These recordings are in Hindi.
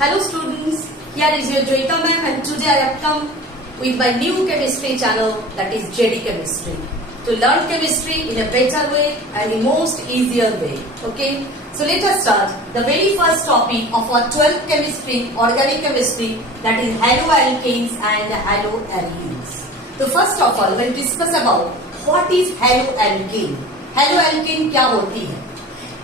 Hello students, here is your Joyita ma'am and today I have come with my new chemistry channel, that is JD Chemistry. To learn chemistry in a better way and in most easier way. Okay, so let us start the very first topic of our 12th chemistry, organic chemistry, that is haloalkanes and haloarenes. So first of all, we'll discuss about what is haloalkane. Haloalkane क्या होती है?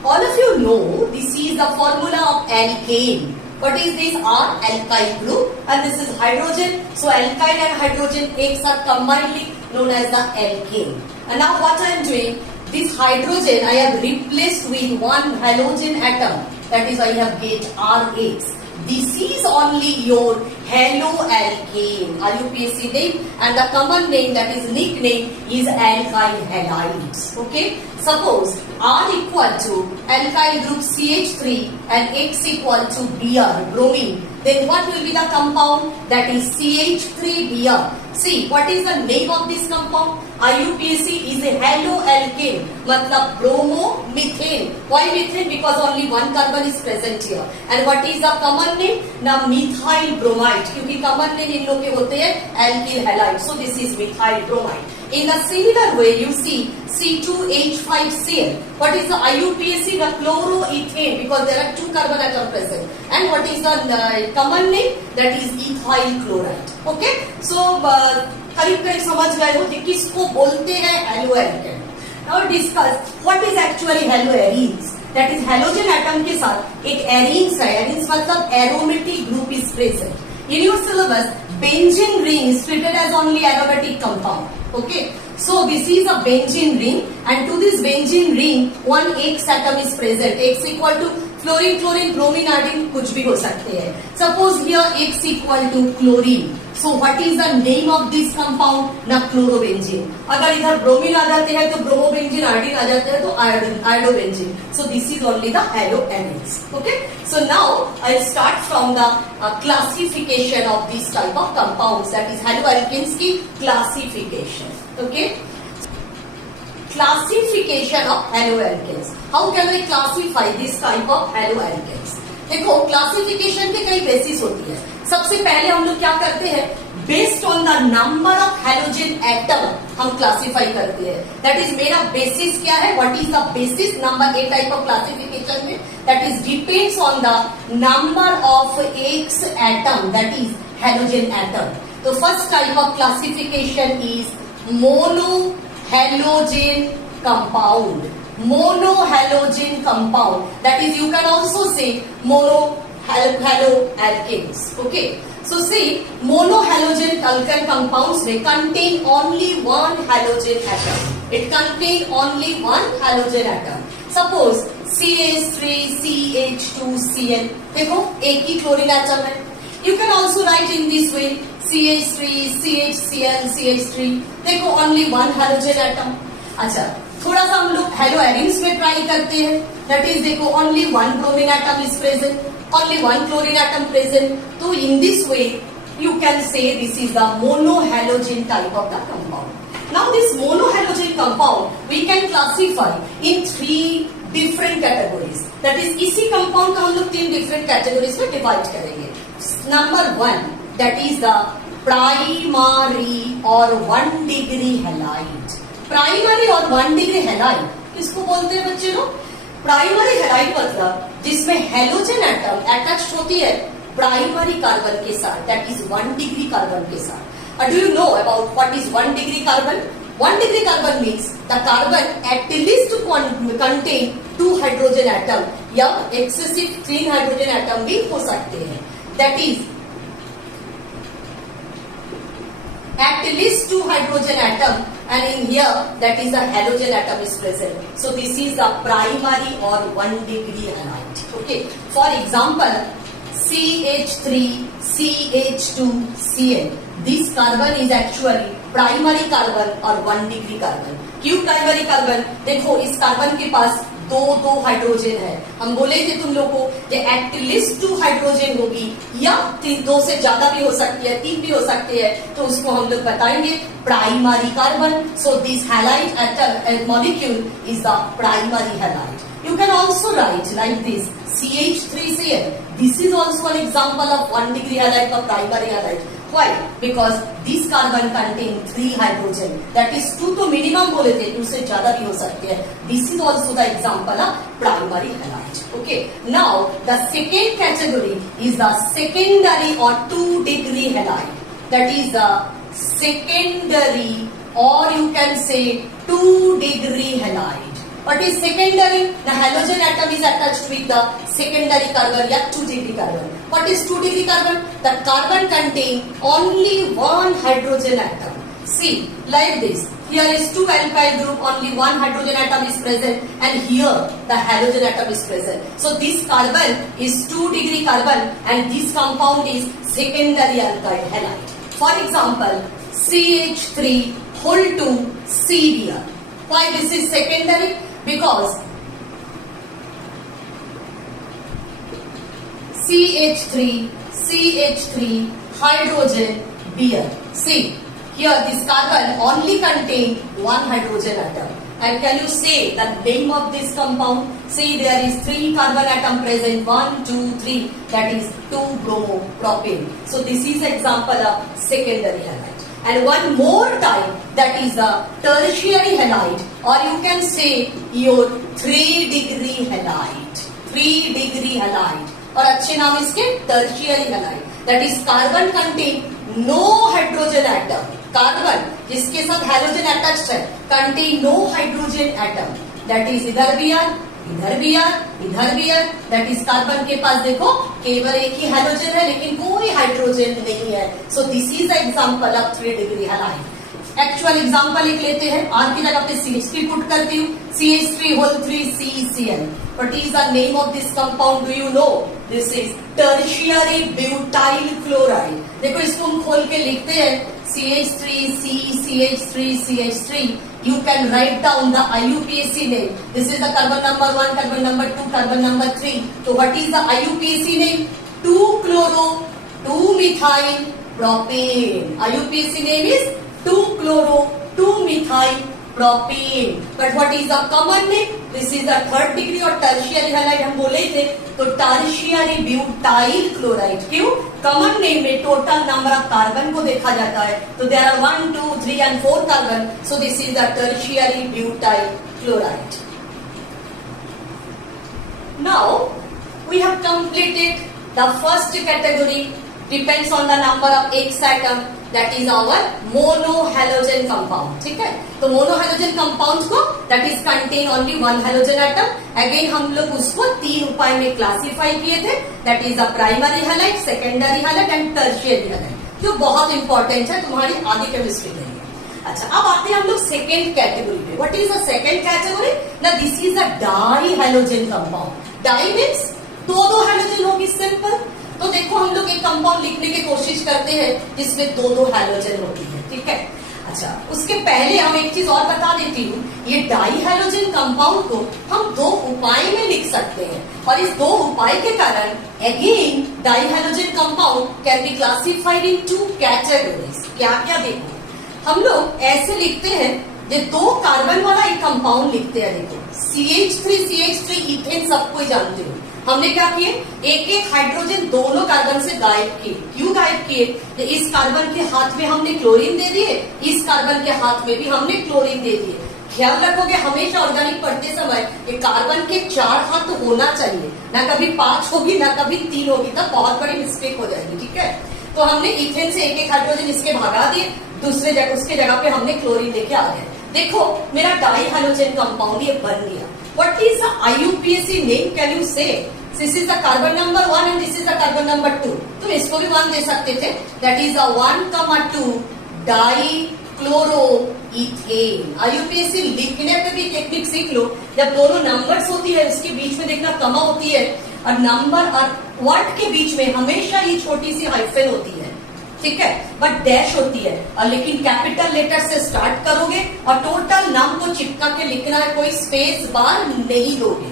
All of you know this is the formula of alkane. What is this? R, alkyl group, and this is hydrogen. So alkyl and hydrogen X are combinedly known as the alkane. And now what I am doing? This hydrogen I have replaced with one halogen atom. That is why I have get RH. This is only your haloalkane, IUPAC name, and the common name, that is nickname, is alkyl halides. Okay. Suppose R equal to alkyl group CH3 and X equal to Br, bromine. Then what will be the compound? That is CH3Br. See, what is the name of this compound? IUPAC is a haloalkane, matlab bromomethane. Why methane? Because only one carbon is present here. And what is the common name? Now methyl bromide. क्योंकि common name इन लोग के होते हैं alkyl halide. So this is methyl bromide. In a similar way, you see C2H5Cl. What is the IUPAC? The chloroethane, because there are two carbon atoms present. And what is the common name? That is ethyl chloride. Okay? So करीब करीब समझ गए हो कि किसको बोलते हैं haloalkane. Now discuss what is actually haloarenes. That is halogen atom के साथ एक arenes है. Arenes मतलब aromatic group is present. In your syllabus, benzene ring is treated as only aromatic compound. Okay, so this is a benzene ring, and to this benzene ring one X atom is present. X equal to fluorine, chlorine, bromine, iodine, कुछ भी हो सकते हैं. Suppose here X equal to chlorine. So what is the name of this compound? ना chlorobenzene. अगर इधर bromine आ जाते हैं तो bromobenzene, iodine आ जाते हैं तो iodobenzene. So this is only the haloarenes. Okay. So now I'll start from the classification of this type of compounds. That is haloalkanes की classification. Okay. Classification of haloalkanes. How can I classify this type of haloalkanes? देखो क्लासिफिकेशन के कई बेसिस होती है. सबसे पहले हम लोग क्या करते हैं? Based on the number of halogen atom हम क्लासिफाई करते हैं. दैट इज मेरा बेसिस क्या है? What is the basis? Number a type of classification में that is depends on the number of X atom, that is halogen atom. तो first type of classification is mono halogen compound. Monohalogen compound. That is, you can also say haloalkanes. Okay. So see, monohalogen alkane compounds may contain only one halogen atom. It contain only one halogen atom. Suppose CH3, CH2, Cl. देखो एक ही क्लोरीन एटम है. You can also write in this way. CH3, CHCl, CH3. देखो only one halogen atom. अच्छा, थोड़ा सा हम लोग haloarenes में ट्राई करते हैं. That is, देखो only one bromine atom is present, only one chlorine atom present. तो in this way, you can say this is the monohalogen type of the compound. Now this monohalogen compound we can classify in three different categories. That is, इसी compound का हम लोग तीन different categories में divide करेंगे. Number one, that is the primary or 1 degree halide. Primary और 1 degree halide किसको बोलते हैं बच्चे लोग? प्राइमरी हैलाइड मतलब जिसमें हैलोजन एटम अटैच होती है प्राइमरी कार्बन के साथ, दैट इज 1 डिग्री कार्बन के साथ. Do you know about what is 1 degree carbon? 1 degree carbon means the carbon at least contain 2 hydrogen atom या excessive 3 hydrogen atom भी हो सकते हैं. That is at least 2 hydrogen atom, and in here that is the halogen atom is present. So this is the primary or 1 degree halide. Okay. For example, CH3, CH2, Cl. This carbon is actually primary carbon or 1 degree carbon. क्यों प्राइमरी कार्बन? देखो इस कार्बन के पास दो हाइड्रोजन है. हम बोले थे तुम लोग को कि एटलीस्ट 2 हाइड्रोजन होगी या 2 से ज्यादा भी हो सकती है, 3 भी हो सकते हैं, तो उसको हम लोग बताएंगे primary carbon. So this halide atom molecule is the primary halide. You can also write like this CH3Cl. This is also an example of 1 degree halide or primary halide. Why? Because this carbon contain 3 hydrogen. That is 2 तो minimum बोले थे, 2 से ज्यादा भी हो सकते हैं. This is also the example of primary halide. Okay. Now the second category is the secondary or 2 degree halide. That is the secondary, or you can say 2 degree halide. What is secondary? The halogen atom is attached with the secondary carbon, या 2 degree carbon. What is 2 degree carbon? The carbon contain only 1 hydrogen atom. See, like this. Here is 2 alkyl group, only 1 hydrogen atom is present, and here the halogen atom is present. So this carbon is 2 degree carbon, and this compound is secondary alkyl halide. For example, CH3 whole 2 CBr. Why this is secondary? Because CH3 hydrogen Br. See, here this carbon only contain 1 hydrogen atom. And can you say the name of this compound? See, there is 3 carbon atom present, 1, 2, 3, that is 2-bromopropane. So this is example of secondary halide. And one more type, that is the tertiary halide, or you can say your 3 degree halide. 3 degree halide. और अच्छे नाम इसके tertiary halide. That is carbon contain no hydrogen atom. Carbon जिसके साथ halogen attached है, contain no hydrogen atom. That is इधर भी यार, इधर भी यार, इधर भी यार. That is कार्बन के पास देखो केवल एक ही हाइड्रोजन है, लेकिन कोई हाइड्रोजन नहीं है. So this is the example of 3 degree halide. Actual example एक लेते हैं. आर की जगह पे CH3 पुट करती हूँ. CH3 whole 3 CCl. What is the name of this compound? Do you know? This is tertiary butyl chloride. देखो इसको हम खोल के लिखते हैं CH3. You can write down the IUPAC name. This is the carbon number 1, carbon number 2, carbon number 3. So what is the IUPAC name? 2-chloro, 2-methyl propane. IUPAC name is 2-chloro, 2-methyl propane. But what is the common name? This is the 3rd degree और tertiary halide हम बोले थे, तो tertiary butyl chloride. क्यों? कॉमन नेम में टोटल नंबर ऑफ कार्बन को देखा जाता है, तो there are 1, 2, 3 and 4 carbon. So this is the tertiary butyl chloride. Now we have completed the first category. Depends on the number of X atom. That is our monohalogen compound. ठीक है, तो monohalogen compounds को that is contain only 1 halogen atom. Again हम लोग उसको 3 उपाय में क्लासिफाई किए थे. That is the primary halide, secondary halide and tertiary halide, जो बहुत इंपॉर्टेंट है तुम्हारी आगे केमिस्ट्री में. अच्छा, अब आते हैं हम लोग सेकेंड कैटेगरी पे. What is the second category? ना this is the di halogen compound. Di means 2 halogen होगी, सिंपल. तो देखो हम लोग एक कंपाउंड लिखने की कोशिश करते हैं जिसमें 2 हैलोजन होती है. ठीक है. अच्छा, उसके पहले हम एक चीज और बता देती हूँ. ये डाई हैलोजन कंपाउंड को हम 2 उपाय में लिख सकते हैं, और इस 2 उपाय के कारण again di halogen compound can be classified in 2 categories. क्या क्या देखो, हम लोग ऐसे लिखते हैं, जो 2 कार्बन वाला एक कंपाउंड लिखते हैं. देखो CH3 इथेन सबको जानते हो. हमने क्या किए, एक हाइड्रोजन दोनों कार्बन से गायब किए. क्यों गायब किए? इस कार्बन के हाथ में हमने क्लोरीन दे दिए, इस कार्बन के हाथ में भी हमने क्लोरीन दे दिए. ख्याल रखोगे हमेशा ऑर्गेनिक पढ़ते समय ये कार्बन के 4 हाथ होना चाहिए, ना कभी 5 होगी ना कभी 3 होगी, तब बहुत बड़ी मिस्टेक हो जाएगी. ठीक है, तो हमने इथेन से एक हाइड्रोजन इसके भगा दिए, दूसरे जगह उसके जगह पे हमने क्लोरीन लेके आ गए. देखो मेरा डाई हैलोजन कंपाउंड ये बन गया. What is the IUPAC name? Can you say? This is the carbon number 1 and this is the carbon number 2. तुम इसको भी 1 दे सकते थे. That is the 1,2 dichloroethane. IUPAC लिखने पे भी टेक्निक सीख लो. जब दोनों नंबर्स होती है उसके बीच में देखना कमा होती है, और नंबर और वर्ड के बीच में हमेशा ये छोटी सी हाइफन होती है. ठीक है, बट डैश होती है, और लेकिन कैपिटल लेटर से स्टार्ट करोगे और टोटल नाम को चिपका के लिखना है, कोई स्पेस बार नहीं दोगे.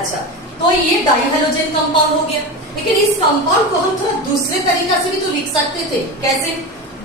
अच्छा, तो ये डाइहैलोजन कंपाउंड हो गया. लेकिन इस कंपाउंड को हम थोड़ा दूसरे तरीका से भी तो लिख सकते थे. कैसे?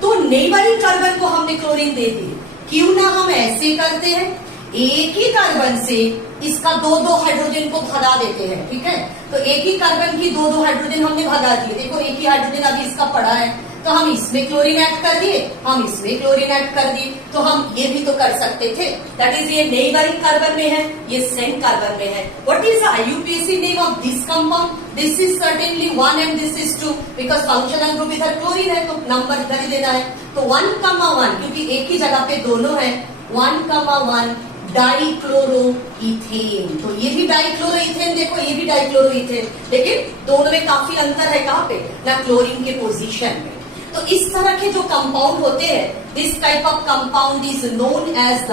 तो नेबरिंग कार्बन को हमने क्लोरीन दे दी. क्यों ना हम ऐसे करते हैं, एक ही कार्बन से इसका दो दो हाइड्रोजन को भगा देते हैं, ठीक है। तो एक ही कार्बन की दो दो हाइड्रोजन हमने भगा दिए। देखो एक ही हाइड्रोजन अभी इसका पड़ा है, तो हम इसमें क्लोरीन ऐड कर दिए, हम इसमें क्लोरीन ऐड कर दिए, तो हम ये भी तो कर सकते थे। दैट इज ये नेइबरिंग कार्बन में है, ये सेम कार्बन में है। What is the IUPAC name of this compound? This is certainly 1 and this is 2, because functional group इधर क्लोरीन है तो नंबर इधर ही देना है। तो 1,1 क्योंकि एक ही जगह पे दोनों है, 1,1 डाइक्लोरोइथेन। तो ये भी डाइक्लोरोइथेन, देखो ये भी डाइक्लोरोइथेन, लेकिन दोनों में काफी अंतर है। कहाँ पे? ना क्लोरीन के पोजीशन में। तो इस तरह के जो कंपाउंड होते हैं, this type of compound is known as the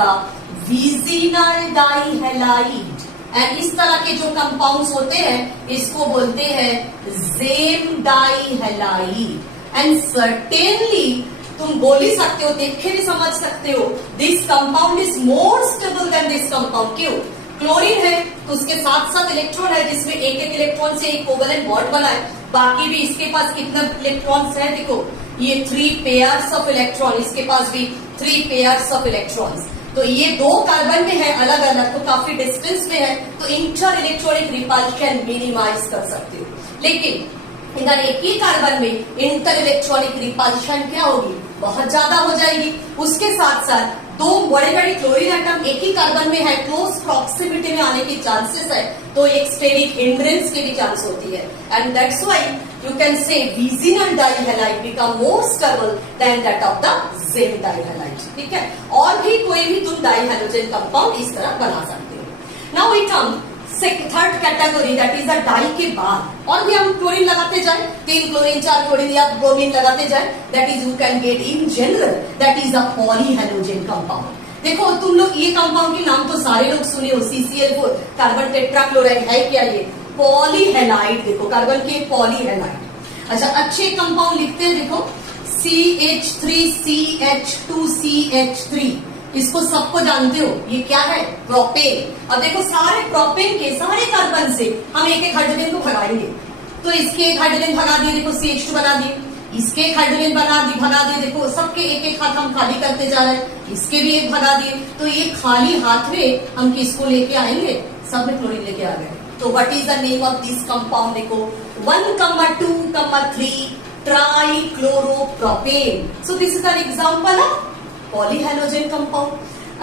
vicinal dihalide. And इस तरह के जो कंपाउंड्स होते हैं इसको बोलते हैं जेम डाइहैलाइड। एंड सर्टेनली तुम बोल ही सकते हो, देख के भी समझ सकते हो, this compound is more stable then this compound. क्यों? क्लोरीन है तो उसके साथ साथ इलेक्ट्रॉन है, जिसमें एक एक इलेक्ट्रॉन से एक कोवेलेंट बॉन्ड बना है। बाकी भी इसके पास कितना इलेक्ट्रॉन्स है? देखो ये 3 पेयर्स ऑफ इलेक्ट्रॉन, इसके पास भी 3 पेयर्स ऑफ इलेक्ट्रॉन्स। तो ये दो कार्बन में है अलग अलग, तो काफी डिस्टेंस में है, तो इंटर इलेक्ट्रॉनिक रिपल्शन मिनिमाइज कर सकते हो। लेकिन इधर एक ही कार्बन में इंटर इलेक्ट्रॉनिक रिपल्शन क्या होगी? बहुत ज्यादा हो जाएगी। उसके साथ साथ दो बड़े बड़े क्लोरीन एटम एक ही कार्बन में है, क्लोज प्रॉक्सिमिटी में आने की चांसेस है, तो एक स्टेरिक हिंड्रेंस की भी चांस होती है। And that's why you can say vicinal dihalide become more stable than that of the Zem dihalide, ठीक है। और भी कोई भी तुम डाइहाइड्रोजन कंपाउंड इस तरह बना सकते हो। Now we come third category, that is the di के बाद और भी हम क्लोरीन लगाते जाए, 3 क्लोरीन 4 क्लोरीन या ब्रोमीन लगाते जाए, that is you can get in general that is the polyhydrogen compound. देखो तुम लोग ये कंपाउंड के नाम तो सारे लोग सुने हो, CCl4 कार्बन टेट्राक्लोराइड है क्या? ये पॉलीहेलाइड, देखो कार्बन के पॉलीहेलाइड। अच्छा अच्छे कंपाउंड लिखते हैं, देखो CH3CH2CH3, इसको सबको जानते हो, ये क्या है? प्रोपेन। अब देखो सारे प्रोपेन के सारे कार्बन से हम एक एक हाइड्रोजन को भगाएंगे, तो इसके एक हाइड्रोजन भगा दिए, देखो CH2 बना दिए, इसके एक हाइड्रोजन भगा दिए, देखो सबके एक एक हाथ हम खाली करते जा रहे हैं, इसके भी एक भगा दिए, तो ये खाली हाथ में हम किसको लेके आएंगे? सब में क्लोरीन लेके आ गए। तो what is the name of this compound? देखो 1,2,3 trichloropropane. So this is an example of polyhydrogen compound.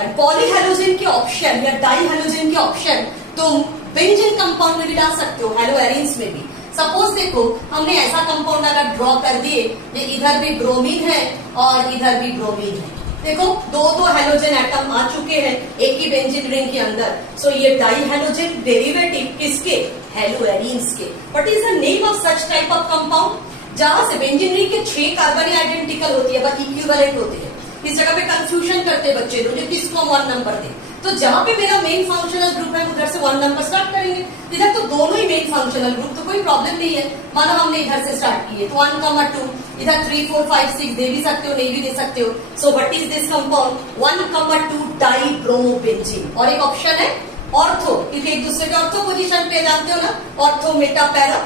And polyhydrogen के ऑप्शन या डाइहाइड्रोजन के ऑप्शन तुम बेंजीन कंपाउंड में भी डाल सकते हो, हेलोएरिन्स में भी। सपोज देखो हमने ऐसा कंपाउंड अगर ड्रॉ कर दिए, इधर भी ब्रोमीन है और इधर भी ब्रोमीन है, देखो दो दो हेलोजन एटम आ चुके हैं एक ही बेंजीन रिंग के अंदर। सो ये डाइहाइड्रोजन डेरिवेटिव किसके? हेलोएरिन्स के। What is the name of such type of compound? जहां से बेंजीन रिंग के 6 कार्बन आइडेंटिकल होती है बट इक्विवेलेंट होते हैं। इस जगह पे कंफ्यूजन करते हैं बच्चे लोग, किसको 1 नंबर दे। तो जहां पे मेरा मेन फंक्शनल ग्रुप है उधर से 1 नंबर स्टार्ट करेंगे, इधर तो दोनों ही मेन फंक्शनल ग्रुप, तो कोई प्रॉब्लम नहीं है। मानो हमने इधर से स्टार्ट किए तो 1,2, इधर 3, 4, 5, 6 दे भी सकते हो, नहीं भी दे सकते हो। So what is this compound? 1,2 डाइब्रोमोबेंजीन। और एक ऑप्शन है ऑर्थो, क्योंकि एक दूसरे के ऑर्थो पोजीशन पे जानते हो ना, ortho meta para.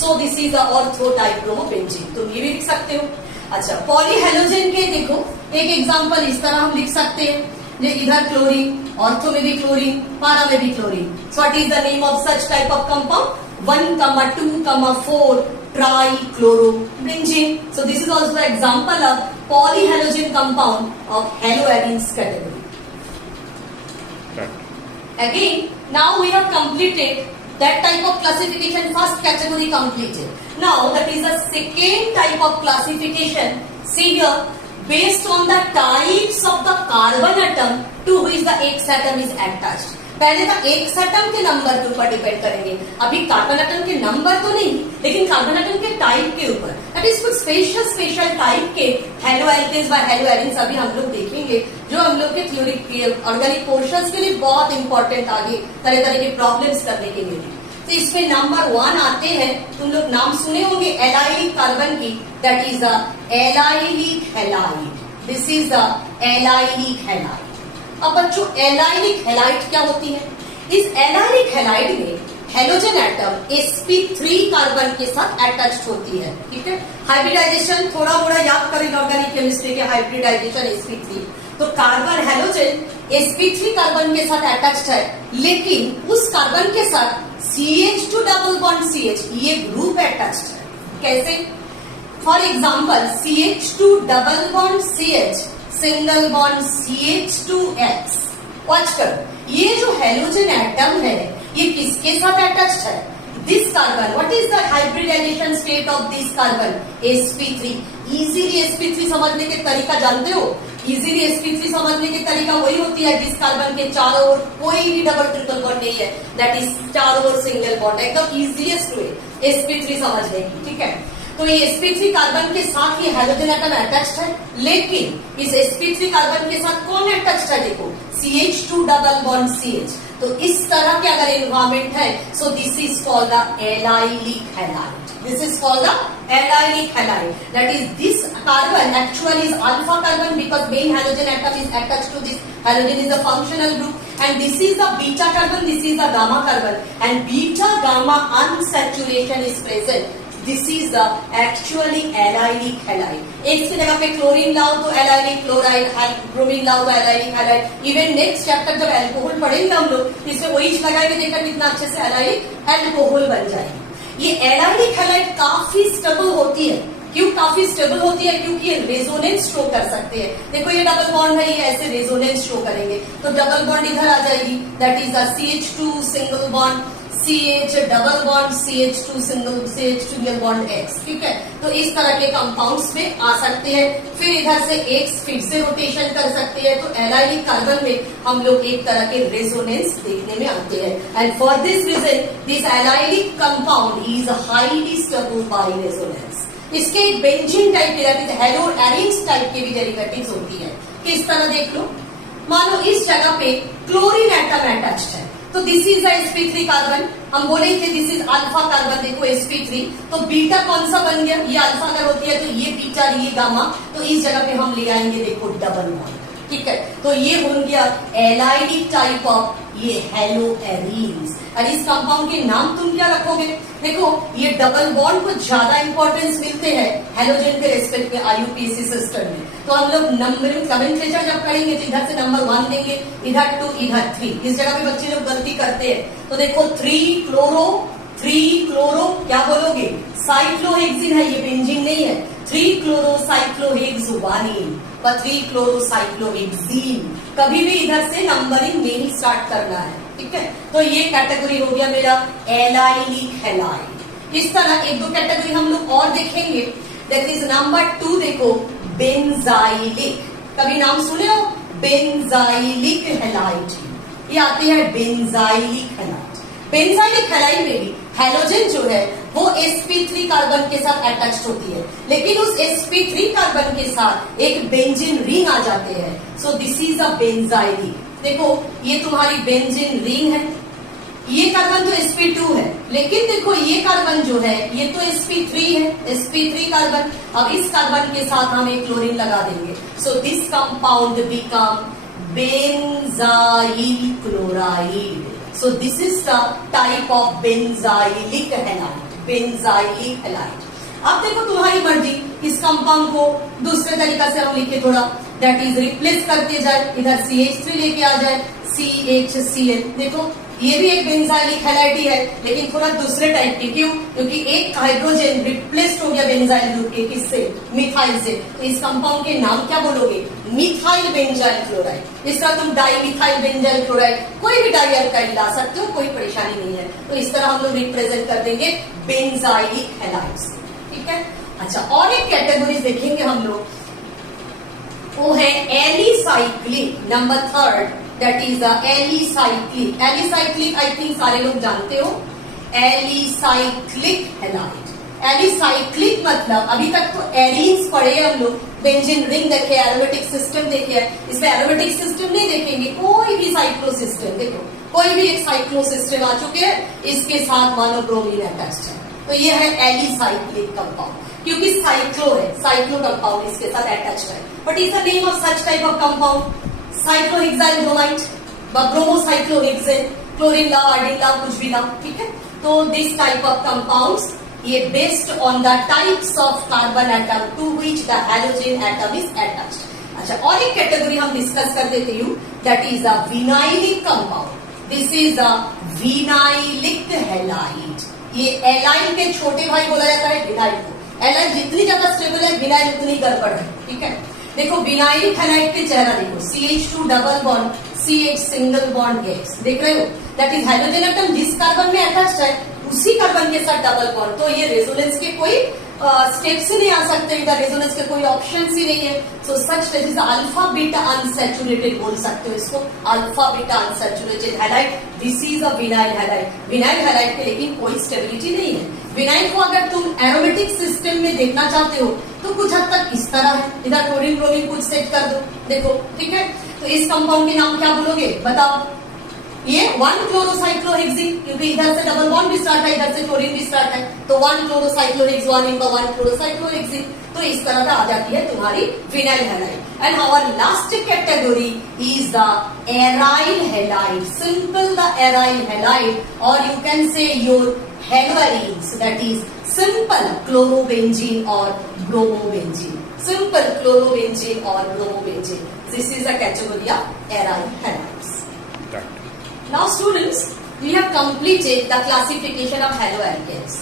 So this is the ortho dibromobenzene, तुम ये भी लिख सकते हो। अच्छा पॉलीहेलोजन के देखो एक एग्जांपल इस तरह हम लिख सकते हैं, ये इधर क्लोरीन, ऑर्थो में भी क्लोरीन, पारा में भी chlorine. So what is the name of such type of compound? 1,2,4 trichlorobenzene. So this is also an example of polyhalogen compound of haloarenes category. Again, now we have completed that type of classification, first category completed. Now that is the second type of classification. See here, based on the types of the carbon atom to which the X atom is attached. पहले तो X एटम के नंबर के ऊपर डिपेंड करेंगे, अभी कार्बन एटम के नंबर तो नहीं, लेकिन कार्बन एटम के टाइप के ऊपर। दैट इज कुछ स्पेशल टाइप के हेलोएल्केन्स व हेलोएरिन्स अभी हम लोग देखेंगे, जो हम लोग के थ्योरी ऑर्गेनिक पोर्शंस के लिए बहुत इंपॉर्टेंट, आगे तरह तरह के प्रॉब्लम्स करने के लिए। तो इसमें नंबर 1 आते हैं, तुम लोग नाम सुने होंगे एलाइलिक कार्बन की, that is the allylic halide. This is the allylic halide. अब बच्चों एलाइलिक हैलाइड क्या होती है? इस एलाइलिक हैलाइड में हेलोजन एटम sp3 कार्बन के साथ अटैच्ड होती है, ठीक है। हाइब्रिडाइजेशन थोड़ा मोड़ा याद करें ऑर्गेनिक केमिस्ट्री के, हाइब्रिडाइजेशन sp3 तो कार्बन हेलोजन sp3 कार्बन के साथ अटैच्ड है, लेकिन उस कार्बन के साथ CH2 डबल बॉन्ड CH ये ग्रुप अटैच्ड है। कैसे? For example CH2 double bond CH single bond CH2X। Watch कर, ये जो हेलोजन एटम है ये किसके साथ अटैच्ड है? This carbon. What is the hybridization state of this carbon? sp3। Easily sp3 समझने के तरीका जानते हो? इजीली sp3 समझने की तरीका वही होती है जिस कार्बन के चारों ओर कोई भी डबल ट्रिपल बॉन्ड नहीं है, दैट इज चारों ओर सिंगल बॉन्ड। एकदम इजीएस्ट वे sp3 समझने की, ठीक है। तो ये sp3 कार्बन के साथ ये हाइड्रोजन एटम अटैच्ड है, लेकिन इस sp3 कार्बन के साथ कौन अटैच्ड है? देखो CH2 डबल बॉन्ड CH। तो इस तरह के अगर एनवायरमेंट है, सो this is called the allylic halide. This is called the allylic halide. That is, this carbon actually is alpha carbon because main halogen atom is attached to this halogen is a functional group, and this is the beta carbon, this is the gamma carbon, and beta gamma unsaturation is present. This is the actually allylic halide. एक की जगह पे क्लोरीन लाओ तो allylic chloride, ब्रोमीन लाओ तो allylic halide. Even next chapter जब अल्कोहल पढ़ेंगे हम लोग, इसमें वही लगाएंगे, देखकर कितना अच्छे से allylic अल्कोहल बन जाएगी। ये एलाइलिक हैलाइड काफी स्टेबल होती है। क्यों काफी स्टेबल होती है? क्योंकि ये रेजोनेंस शो कर सकते हैं। देखो ये डबल बॉन्ड है, ये ऐसे रेजोनेंस शो करेंगे, तो डबल बॉन्ड इधर आ जाएगी, that is the CH2 single bond CH double bond CH2 single bond X, ठीक है। तो इस तरह के कंपाउंड्स में आ सकते हैं। फिर इधर से X फिर से रोटेशन कर सकते हैं, तो एलाइलिक कार्बन में हम लोग एक तरह के रेजोनेंस देखने में आते हैं। And for this reason this allylic compound is highly stable by resonance. इसके एक बेंजीन टाइप के हेलो एरिन्स टाइप के भी डेरिवेटिव्स होती है। किस तरह देख लो, मानो इस जगह पे क्लोरीन एटम अटैच्ड है, तो दिस इज sp3 कार्बन। हम बोले थे दिस इज अल्फा कार्बन, देखो sp3, तो बीटा कौन सा बन गया? ये अल्फा अगर होती है तो ये बीटा, ये गामा, तो इस जगह पे हम ले आएंगे देखो डबल बॉन्ड, ठीक है। तो ये हो गया एलाइलिक टाइप ऑफ ये हेलो एरीन्स। और इस कंपाउंड के नाम तुम क्या रखोगे? देखो ये डबल बॉन्ड को ज्यादा इंपॉर्टेंस मिलते हैं हेलोजन के रेस्पेक्ट में IUPAC सिस्टम में। तो हम लोग नंबरिंग नोमेनक्लेचर जब पढ़ेंगे तो इधर से नंबर 1 देंगे, इधर 2, इधर 3। इस जगह पे बच्चे लोग गलती करते हैं, तो देखो 3 क्लोरो क्या बोलोगे? साइक्लोहेक्सिन है, ये बेंजीन नहीं है। 3 क्लोरो साइक्लोहेक्सोवानिन व 3 क्लोरो साइक्लोहेक्सीन। कभी भी इधर से नंबरिंग नहीं स्टार्ट करना है, ठीक है। तो ये कैटेगरी हो गया मेरा एलाइलिक हैलाइड। इस तरह एक दो कैटेगरी हम लोग और देखेंगे, दैट इज नंबर 2। देखो बेंजाइलिक, कभी नाम सुने हो? बेंजाइलिक हैलाइड, ये आती है बेंजाइलिक हैलाइड। बेंजाइलिक हैलाइड में भी हैलोजन जो है वो sp3 कार्बन के साथ अटैच्ड होती है, लेकिन उस sp3 कार्बन के साथ एक बेंजीन रिंग आ जाते हैं। सो दिस इज अ बेंजाइलिक। देखो ये तुम्हारी बेंजीन रिंग है, ये कार्बन तो sp2 है, लेकिन देखो ये कार्बन जो है ये तो sp3 है, sp3 कार्बन। अब इस कार्बन के साथ हम एक क्लोरीन लगा देंगे, so this compound become benzyl chloride. So this is the type of benzylic halide, benzylic halide। अब देखो तुम्हारी मर्जी, इस कंपाउंड को दूसरे तरीका से हम लिखे थोड़ा, दैट इज रिप्लेस करते जाए, इधर CH3 लेके आ जाए CHCl। देखो ये भी एक बेंजाइलिक हैलाइड ही है, लेकिन थोड़ा दूसरे टाइप की। क्यों? क्योंकि एक हाइड्रोजन रिप्लेस्ड हो गया बेंजाइल ग्रुप के, किससे? मिथाइल से। तो इस कंपाउंड के नाम क्या बोलोगे? Methyl benzyl chloride. इस तरह तुम डाई मिथाइल बेंजाइल क्लोराइड कोई भी डाई अल्काइल ला सकते हो, कोई परेशानी नहीं है। तो इस तरह हम लोग रिप्रेजेंट कर देंगे बेंजाइलिक हैलाइड से, ठीक है। अच्छा, और एक कैटेगरी देखेंगे हम लोग, वो है alicyclic, number 3, that is the alicyclic. Alicyclic I think सारे लोग जानते हो, एलिसाइक्लिक हैलाइड। एलिसाइक्लिक मतलब अभी तक तो एरीन्स पढ़े हम लोग, बेंजीन रिंग देखे, एरोमेटिक सिस्टम देखे, इसमें एरोमेटिक सिस्टम नहीं देखेंगे, कोई भी साइक्लो सिस्टम देखो, कोई भी एक साइक्लो सिस्टम आ चुके हैं, इसके साथ मानो ब्रोमीन अटैच्ड है, तो ये है एलिसाइक्लिक कंपाउंड, क्योंकि साइक्लो है, साइक्लो कंपाउंड इसके साथ अटैच्ड है। But is the name of such type of compound cyclohexyl bromide, bromocyclohexane, chlorine लाओ, आयोडीन लाओ, कुछ भी लाओ, ठीक है। तो दिस टाइप ऑफ कंपाउंड्स ये based on the types of carbon atom to which the halogen atom is attached. अच्छा, और एक कैटेगरी हम डिस्कस कर देते हूँ, that is the vinylic compound. This is the vinylic halide. ये एलाइन के छोटे भाई बोला जाता है विनाइल को। एलाइन जितनी ज्यादा स्टेबल है, विनाइल उतनी गड़बड़ है, ठीक है। देखो विनाइलिक हैलाइड के चेहरा देखो, CH2 double bond, CH single bond gas, देख रहे हो, दैट इज हाइड्रोजन एटम जिस कार्बन में अटैच्ड है उसी कार्बन के साथ डबल बॉन्ड। तो ये रेजोनेंस के कोई स्टेप्स ही नहीं आ सकते, इधर रेजोनेंस के कोई ऑप्शंस ही नहीं है। So such that is alpha beta unsaturated बोल सकते हो इसको, alpha beta unsaturated halide. This is a vinyl halide. Vinyl halide के लेकिन कोई स्टेबिलिटी नहीं है। विनाइल को अगर तुम एरोमेटिक सिस्टम में देखना चाहते हो तो कुछ हद तक इस तरह है, इधर क्लोरीन क्लोरीन कुछ सेट कर दो, देखो, ठीक है। तो इस कंपाउंड के नाम क्या बोलोगे बताओ? ये 1 क्लोरोसाइक्लोहेक्सिन, क्योंकि इधर से डबल बॉन्ड भी स्टार्ट है, इधर से क्लोरीन भी स्टार्ट है, तो 1 क्लोरोसाइक्लोहेक्स 1 क्लोरोसाइक्लोहेक्सिन। तो इस तरह का आ जाती है तुम्हारी vinyl halide. And our last category is the aryl halide, simple the aryl halide, और you can say your haloarenes, that is simple chlorobenzene और ब्रोमोबेंजीन, सिंपल क्लोरोबेंजीन और bromobenzene. This is the category of aryl halides. Now students, we have completed the classification of haloalkanes.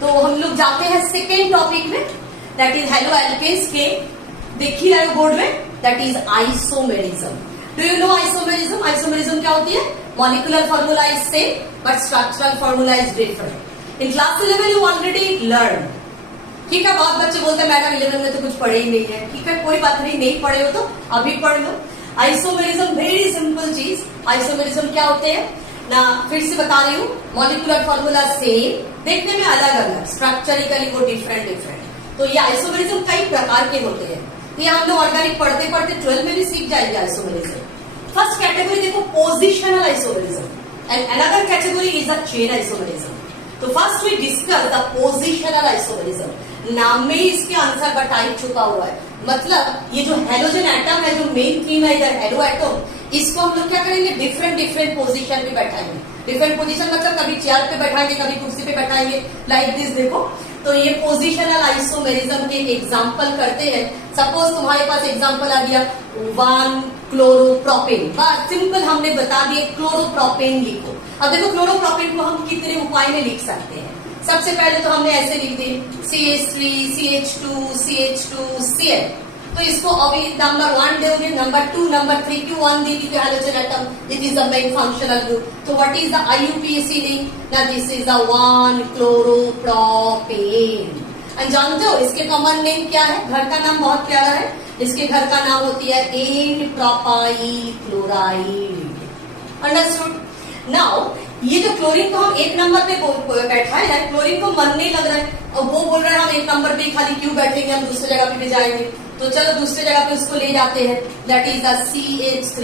तो हम लोग जाते हैं सेकेंड टॉपिक में, दैट इज haloalkanes के, देख ही रहे हो बोर्ड में, that is isomerism. Do you know isomerism? Isomerism क्या होती है? Molecular formula is same but structural formula is different. In class 11 you already learn, ठीक है। बहुत बच्चे बोलते हैं मैडम 11 में तो कुछ पढ़े ही नहीं है, ठीक है, कोई बात नहीं, नहीं पढ़े हो तो अभी पढ़ लो। आइसोमेरिज्म वेरी सिंपल चीज। आइसोमेरिज्म क्या होते हैं ना, फिर से बता रही हूँ, मॉलिक्यूलर फॉर्मूला सेम, देखने में अलग अलग, स्ट्रक्चरिकली वो डिफरेंट डिफरेंट। तो ये आइसोमेरिज्म कई प्रकार के होते हैं। ये हम लोग ऑर्गेनिक पढ़ते पढ़ते 12 में भी सीख जाएंगे आइसोमेरिज्म। फर्स्ट कैटेगरी देखो, positional isomerism, and another category is the chain isomerism. तो first we discuss the positional isomerism. नाम में ही इसके आंसर का टाइप छुपा हुआ है, मतलब ये जो हेलोजन एटम है, जो मेन थीम है इधर हेलो एटम, इसको हम लोग क्या करेंगे, डिफरेंट डिफरेंट पोजीशन पे बैठाएंगे। डिफरेंट पोजीशन मतलब कभी चेयर पे बैठाएंगे, कभी कुर्सी पे बैठाएंगे, लाइक दिस देखो। तो ये पोजिशनल आइसोमेरिज्म के एग्जाम्पल करते हैं। सपोज तुम्हारे पास एग्जाम्पल आ गया 1 क्लोरोप्रोपेन, बस सिंपल हमने बता दिए क्लोरोप्रोपेन लिखो। अब देखो क्लोरोप्रोपेन को हम कितने उपाय में लिख सकते हैं। सबसे पहले तो हमने ऐसे लिख दी CH3 CH2 CH2 Cl। तो इसको अभी नंबर 1 दोगे, नंबर 2 नंबर 3 क्यों 1 दी? क्योंकि hydrogen atom it is the main functional group. तो what is the IUPAC link? ना this is the 1 chloropropane. And जानते हो इसके कॉमन नेम क्या है? घर का नाम बहुत प्यारा है, इसके घर का नाम होती है n propyl chloride. Understood? Now ये जो क्लोरीन को हम 1 नंबर पे बैठाए हैं, क्लोरीन को मन नहीं लग रहा है, और वो बोल रहा है हम 1 नंबर पे खाली क्यों बैठेंगे, हम दूसरी जगह पे जाएंगे। तो चलो दूसरी जगह पे उसको ले जाते हैं, दैट इज द CH3।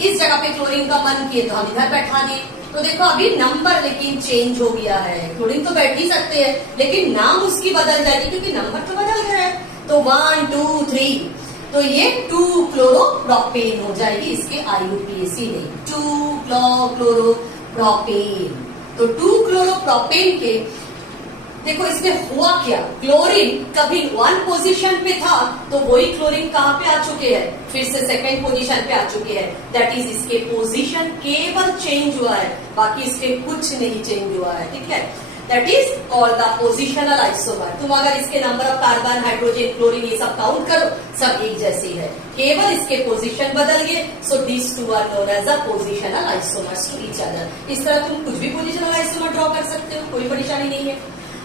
इस जगह पे क्लोरीन का मन किए तो हम इधर बैठा दिए। तो देखो अभी नंबर लेकिन चेंज हो गया है। क्लोरीन तो बैठ ही सकते हैं लेकिन नाम उसकी बदल जाएगी क्योंकि नंबर तो बदल गया है। तो 1 2 3, तो ये 2 क्लोरोप्रोपेन हो जाएगी इसके IUPAC में, 2 क्लोरोप्रोपेन। तो 2 क्लोरोप्रोपेन के देखो इसमें हुआ क्या, क्लोरीन कभी 1 पोजीशन पे था तो वही क्लोरीन कहाँ पे आ चुके हैं, फिर से सेकंड पोजीशन पे आ चुके हैं। दैट इज इसके पोजीशन केवल चेंज हुआ है, बाकी इसके कुछ नहीं चेंज हुआ है, ठीक है। That is called the positional isomer. तुम अगर इसके number of carbon hydrogen chlorine ये सब काउंट करो, सब एक जैसे है, केवल इसके पोजीशन बदल गए। So this two are known as the positional isomers to each other. इस तरह तुम कुछ भी पोजिशनल आइसोमर ड्रॉ कर सकते हो, कोई परेशानी नहीं है।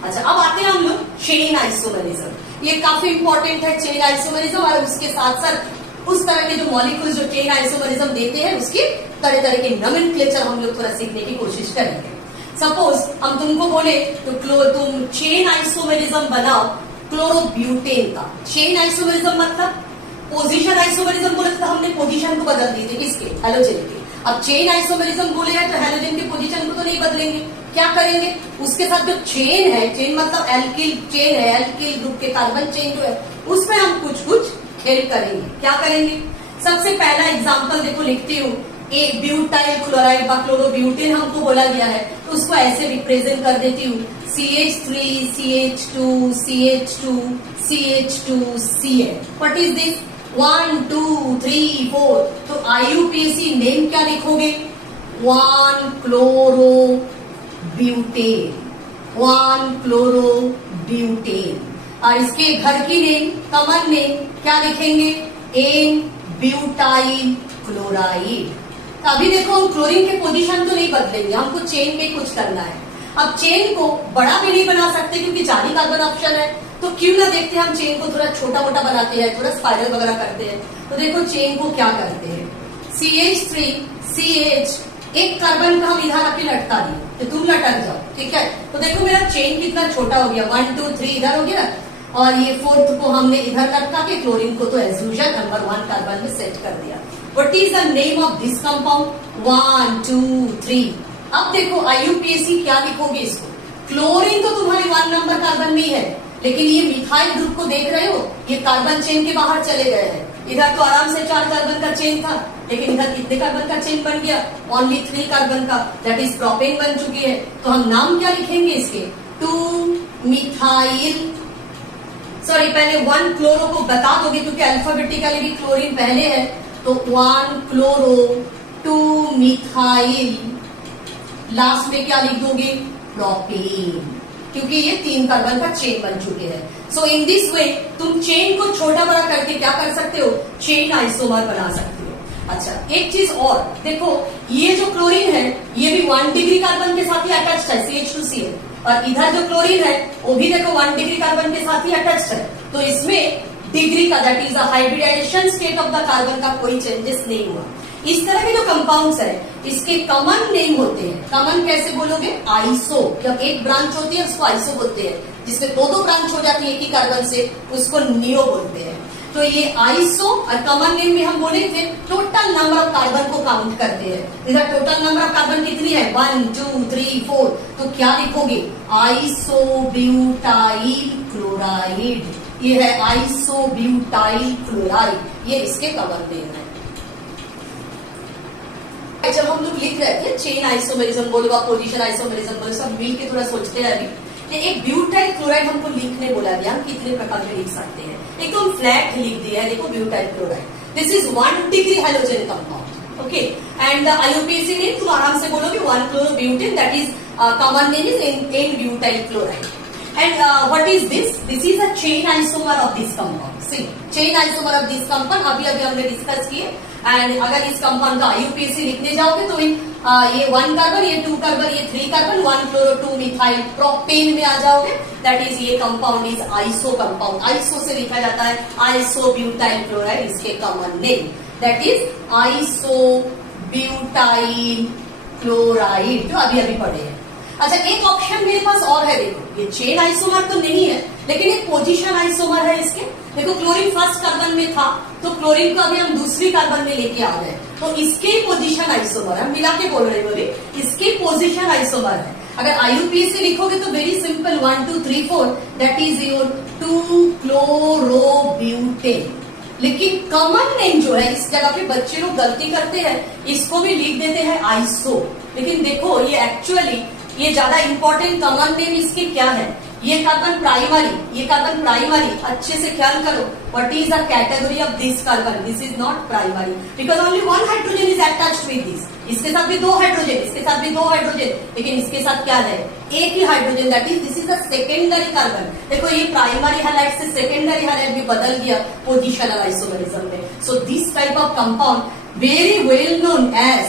अच्छा, अब आते हैं हम लोग चेन आइसोमरिज्म। ये काफी इंपॉर्टेंट है चेन आइसोमरिज्म, और उसके साथ साथ उस तरह के जो मॉलिक्यूल जो चेन आइसोमरिज्म देते हैं उसकी तरह तरह के नोमेनक्लेचर हम लोग थोड़ा सीखने की कोशिश करेंगे। सपोज हम तुमको बोले तो तुम चेन आइसोमरिज्म बनाओ क्लोरोब्यूटेन का। चेन आइसोमरिज्म मतलब पोजीशन आइसोमरिज्म बोले तो हमने पोजीशन को बदल दी थी, किसके, हैलोजन के। अब चेन आइसोमरिज्म बोले हैं तो हैलोजन के पोजीशन को तो नहीं बदलेंगे, क्या करेंगे, उसके साथ जो चेन है, चेन मतलब एल्किल चेन है, एल्किल ग्रुप के कार्बन चेन जो है उसमें हम कुछ कुछ खेल करेंगे। क्या करेंगे, सबसे पहला एग्जांपल देखो लिखती हूँ, एक ब्यूटाइल क्लोराइड का क्लोरोब्यूटेन हमको बोला गया है तो उसको ऐसे रिप्रेजेंट कर देती हूँ, CH3 CH2 CH2 CH2 Cl। What is this, 1 2 3 4, तो IUPAC नेम क्या लिखोगे? 1 क्लोरो ब्यूटेन, 1 क्लोरो ब्यूटेन। और इसके घर की नेम, कॉमन नेम क्या लिखेंगे? N butyl chloride. तो अभी देखो हम क्लोरीन के पोजीशन तो नहीं बदलेंगे, हमको चेन में कुछ करना है। अब चेन को बड़ा भी नहीं बना सकते क्योंकि 4 ही कार्बन ऑप्शन है, तो क्यों ना देखते हैं हम चेन को थोड़ा छोटा मोटा बनाते हैं, थोड़ा स्पाइरल वगैरह करते हैं। तो देखो चेन को क्या करते हैं, CH3 CH, एक कार्बन का हम इधर आके लटका दिए, तो तुम लटक जाओ, ठीक है। तो देखो मेरा चेन कितना छोटा हो गया, 1 2 3 इधर हो गया, और ये 4th को हमने इधर लटका के क्लोरीन को तो एज यूजुअल नंबर 1 कार्बन में सेट कर दिया। What is the name of this compound? 1 2 3। अब देखो IUPAC क्या लिखोगे इसको? क्लोरीन तो तुम्हारे 1 नंबर कार्बन में ही है, लेकिन ये मिथाइल ग्रुप को देख रहे हो, ये कार्बन चेन के बाहर चले गए हैं। इधर तो आराम से 4 कार्बन का चेन था, लेकिन इधर कितने कार्बन का चेन बन गया? ओनली 3 कार्बन का, दैट इज प्रोपेन बन चुकी है। तो हम नाम क्या लिखेंगे इसके? 2 मिथाइल, सॉरी पहले 1 क्लोरो को बता दोगे क्योंकि अल्फाबेटिकली भी क्लोरीन पहले है, तो 1 क्लोरो 2 मिथाइल, लास्ट में क्या लिख दोगे? प्रोपेन, क्योंकि ये 3 कार्बन का चेन बन चुके हैं। सो इन दिस वे तुम चेन को छोटा बड़ा करके क्या कर सकते हो? चेन आइसोमर बना सकते हो। अच्छा एक चीज और देखो, ये जो क्लोरीन है ये भी 1 डिग्री कार्बन के साथ ही अटैच्ड है, CH2Cl, और इधर जो क्लोरीन है वो भी देखो 1 डिग्री कार्बन के साथ ही अटैच्ड है। तो इसमें डिग्री का, that is hybridization state of the carbon का कोई चेंजेस नहीं हुआ। इस तरह के जो कंपाउंड्स है इसके कॉमन नेम होते हैं। कॉमन कैसे बोलोगे? आइसो, जब एक ब्रांच होती है उसको आइसो बोलते हैं, जिसमें 2 ब्रांच हो जाती है एक ही कार्बन से उसको नियो बोलते हैं। तो ये आइसो और कॉमन नेम में हम बोले थे टोटल नंबर ऑफ कार्बन को काउंट करते हैं। इधर टोटल नंबर ऑफ कार्बन कितनी है? 1 2 3 4, तो क्या लिखोगे? आइसोब्यूटाइल क्लोराइड, ये है आइसोब्यूटाइल क्लोराइड, ये इसके कॉमन नेम है। जब हम लोग लिख रहे थे चेन आइसोमेरिज्म बोलो, पोजीशन आइसोमेरिज्म बोलो, सब मिल के थोड़ा सोचते हैं अभी कि एक ब्यूटाइल क्लोराइड हमको लिखने बोला गया, हम कितने प्रकार में लिख सकते हैं? एक तो हम फ्लैट लिख दिया है, देखो butyl chloride, this is 1 degree halogen compound, okay, and IUPAC name तुम आराम से बोलोगे 1 chloro butane, that is common name is an butyl chloride. And what is this? This is a chain isomer of this compound. See, chain isomer of this compound अभी हमने डिस्कस किए। एंड अगर इस कंपाउंड का IUPAC लिखने जाओगे तो ये 1 कार्बन, ये 2 कार्बन, ये 3 कार्बन, 1 क्लोरो 2 मिथाइल प्रोपेन में आ जाओगे, दैट इज ये compound is iso compound. Iso से लिखा जाता है आइसोब्यूटाइल क्लोराइड, इसके common name that is isobutyl chloride, जो अभी अभी पढ़े हैं। अच्छा एक ऑप्शन मेरे पास और है, देखो ये चेन आइसोमर तो नहीं है लेकिन एक पोजीशन आइसोमर है इसके। देखो क्लोरीन फर्स्ट कार्बन में था तो क्लोरीन को अभी हम दूसरी कार्बन में लेके आ गए, तो इसके पोजीशन आइसोमर, हम मिला के बोल रहे बोले इसके पोजीशन आइसोमर है। अगर IUPAC लिखोगे तो very simple 1 2 3 4, that is your 2 chlorobutane. लेकिन कॉमन नेम जो है इस जगह पे बच्चे लोग गलती करते हैं, इसको भी लिख देते हैं आइसो, लेकिन देखो ये एक्चुअली ये ज्यादा इंपॉर्टेंट कॉमन नेम इसके क्या है? ये कार्बन प्राइमरी, ये कार्बन प्राइमरी, अच्छे से ख्याल करो what is the category of this carbon, this is not primary because only 1 hydrogen is attached with this. इसके साथ भी 2 हाइड्रोजन, इसके साथ भी 2 हाइड्रोजन, लेकिन इसके साथ क्या है? एक ही hydrogen, that is this is the secondary carbon. देखो ये प्राइमरी हाइलाइट से सेकेंडरी हाइलाइट भी बदल गया पोजिशनल आइसोमेरिज्म में। So this type of compound very well known as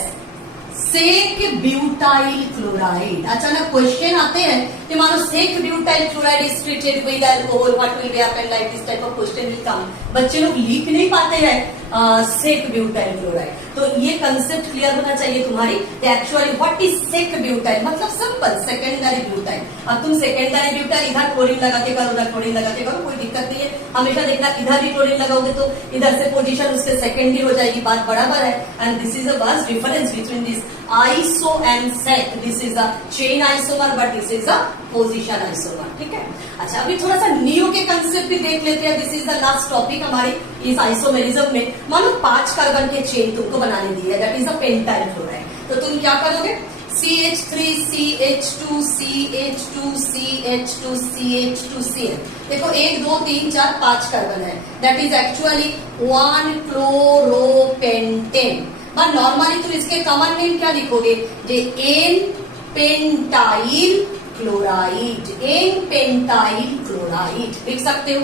sec butyl chloride. अचानक क्वेश्चन आते हैं कि मानो sec butyl chloride is treated with alcohol, what will be happen, like this type of question will come. बच्चे लोग लिख नहीं पाते हैं सेक ब्यूटाइल क्लोराइड, तो ये कंसेप्ट क्लियर होना चाहिए तुम्हारी। Actually what is sec butyl, मतलब सिंपल सेकेंडरी ब्यूटाइल। अब तुम सेकेंडरी ब्यूटाइल इधर क्लोरीन लगा के करो, उधर क्लोरीन लगा के करो, कोई दिक्कत नहीं है। हमेशा देखना इधर भी क्लोरीन लगाओगे तो इधर से पोजीशन उसके सेकेंडरी हो जाएगी, बात बराबर है। एंड दिस इज अ बस difference between this iso and sec, this is a chain isomer but this is a position isomer, ठीक है। अच्छा अभी थोड़ा सा नियो के कंसेप्ट भी देख लेते हैं। This is the last topic हमारी इस आइसोमेरिज्म में। मानो 5 कार्बन के चेन तुमको बनाने दी है, that is a pentyl chloride, तो तुम क्या करोगे? CH3 CH2 CH2 CH2 CH2 Cl। देखो 1 2 3 4 5 कार्बन है, that is actually 1 chloropentane. But normally तो इसके कॉमन नेम क्या लिखोगे, जे n pentyl chloride, n pentyl chloride लिख सकते हो।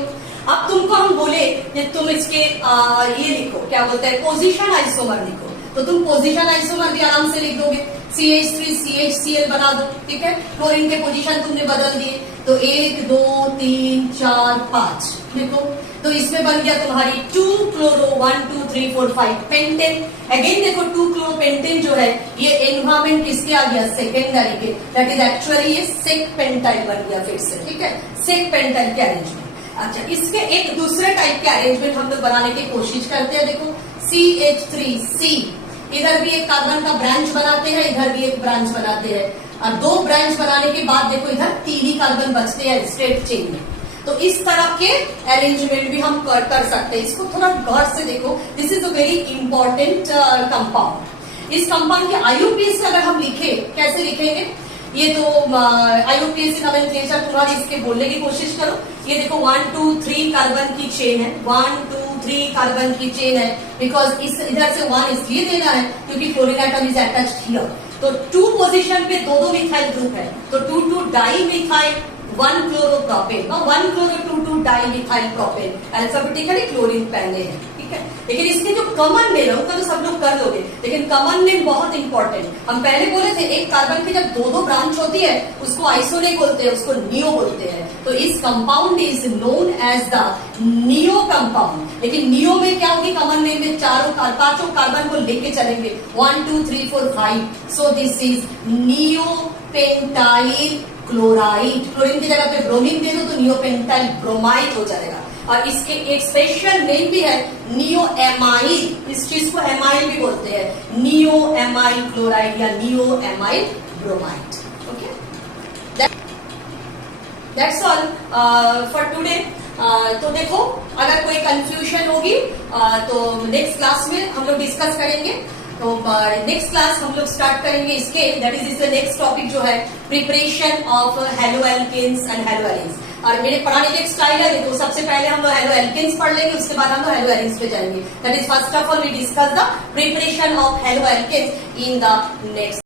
अब तुमको हम बोले कि तुम इसके ये लिखो, क्या बोलते हैं, पोजीशन आइसोमर लिखो, तो तुम पोजीशन आइसोमर भी आराम से लिख दोगे, CH3 CHCl बना दो, ठीक है। क्लोरीन के पोजीशन तुमने बदल दिए, तो 1 2 3 4 5 लिखो। तो इसमें बन गया तुम्हारी 2 क्लोरो 1 2 3 4 5 पेंटेन। अगेन देखो 2 क्लोरोपेंटेन जो है ये एनवायरमेंट किसके आ गया, सेकेंडरी के, दैट इज एक्चुअली ये सेक पेंटाइल बन गया फिर से, ठीक है, सेक पेंटाइल के अरेंजमेंट। अच्छा, इसके एक दूसरे टाइप के अरेंजमेंट हम लोग बनाने की कोशिश करते हैं। देखो CH3C, इधर भी एक कार्बन का ब्रांच बनाते हैं, इधर भी एक ब्रांच बनाते हैं, और 2 ब्रांच बनाने के बाद देखो इधर 3 ही कार्बन बचते हैं स्ट्रेट चेन में। तो इस तरह के अरेंजमेंट भी हम कर सकते हैं। इसको थोड़ा गौर से देखो, this is a very important compound. इस कंपाउंड के IUPAC अगर हम लिखे, कैसे लिखेंगे, ये तो IUPAC नोमेनक्लेचर तुम्हारी इसके बोलने की कोशिश करो। ये देखो 1 2 3 कार्बन की चेन है, 1 2 3 कार्बन की चेन है, बिकॉज इस इधर से 1 इसलिए देना है क्योंकि chlorine atom is attached here. तो 2 पोजीशन पे 2 मिथाइल ग्रुप है, तो 2 2 di methyl 1 chloropropane, 1 chloro 2 2 di methyl propane, alphabetically chlorine पहले है, ठीक है। लेकिन इसके जो कॉमन नेम है उसका तो सब लोग कर लोगे, लेकिन कॉमन नेम बहुत इंपॉर्टेंट। हम पहले बोले थे एक कार्बन की जब 2 ब्रांच होती है उसको आइसो नहीं बोलते हैं, उसको नियो बोलते हैं। तो इस compound is known as the neo compound. लेकिन नियो में क्या होगी, कॉमन नेम में 5 कार्बन को लेके चलेंगे, 1 2 3 4 5, सो this is neo pentyl chloride. Chlorine की जगह पे ब्रोमीन दे दो तो नियोपेंटाइल ब्रोमाइड हो जाएगा। और इसके एक स्पेशल नेम भी है नियो एमाइल, इस चीज को एमाइल भी बोलते हैं, नियो एमाइल क्लोराइड या neo amyl bromide. Okay, that's all for today. तो देखो अगर कोई कंफ्यूजन होगी तो नेक्स्ट क्लास में हम लोग डिस्कस करेंगे। तो नेक्स्ट क्लास हम लोग स्टार्ट करेंगे इसके, that is the next topic जो है प्रिपरेशन ऑफ हेलोएल्केन्स एंड हेलोएरिन्स। और मेरे पढ़ाने की एक स्टाइल है, तो सबसे पहले हम लोग हेलोएल्केन्स पढ़ लेंगे, उसके बाद हम लोग हेलोएरिन्स पे जाएंगे। That is first of all we discuss the preparation of haloalkanes in the next